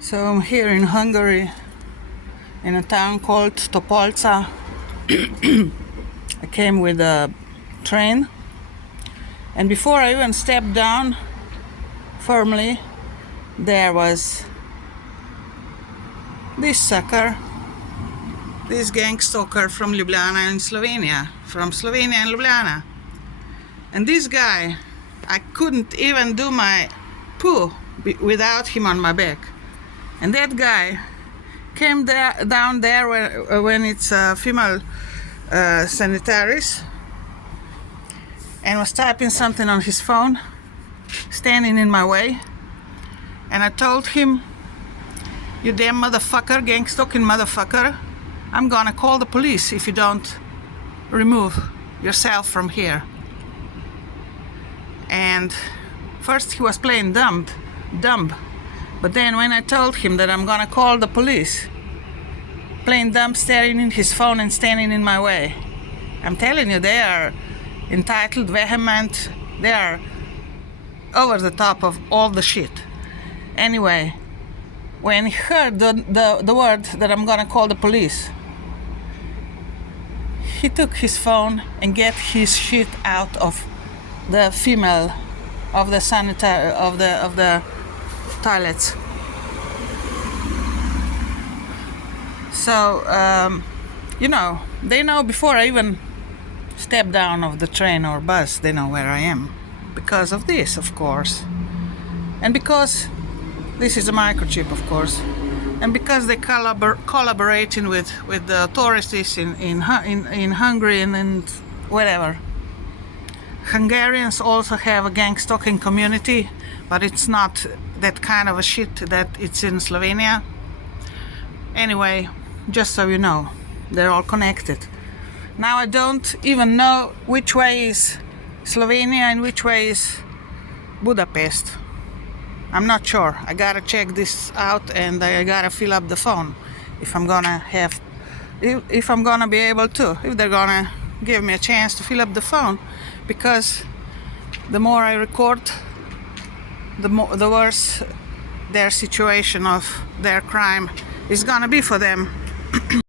So I'm here in Hungary, in a town called Topolca. I came with a train, and before I even stepped down firmly, there was this sucker, this gang stalker from Ljubljana in Slovenia, from Slovenia and Ljubljana. And this guy, I couldn't even do my poo without him on my back. And that guy came down there when it's female sanitaries, and was typing something on his phone, standing in my way. And I told him, "You damn motherfucker, gang-stalking motherfucker, I'm gonna call the police if you don't remove yourself from here." And first he was playing dumb, but then when I told him that I'm gonna call the police, playing dumb, staring in his phone and standing in my way. I'm telling you, they are entitled, vehement, they are over the top of all the shit. Anyway, when he heard the word that I'm gonna call the police, he took his phone and get his shit out of the female of the sanitary of the toilets. So they know before I even step down of the train or bus, they know where I am because of this, of course, and because this is a microchip, of course, and because they collaborating with the authorities in Hungary and whatever. Hungarians also have a gang-stalking community, but it's not that kind of a shit that it's in Slovenia. Anyway, just so you know, they're all connected. Now I don't even know which way is Slovenia and which way is Budapest. I'm not sure. I gotta check this out, and I gotta fill up the phone if I'm gonna be able to, if they're gonna give me a chance to fill up the phone, because the more I record, the worse their situation of their crime is gonna be for them.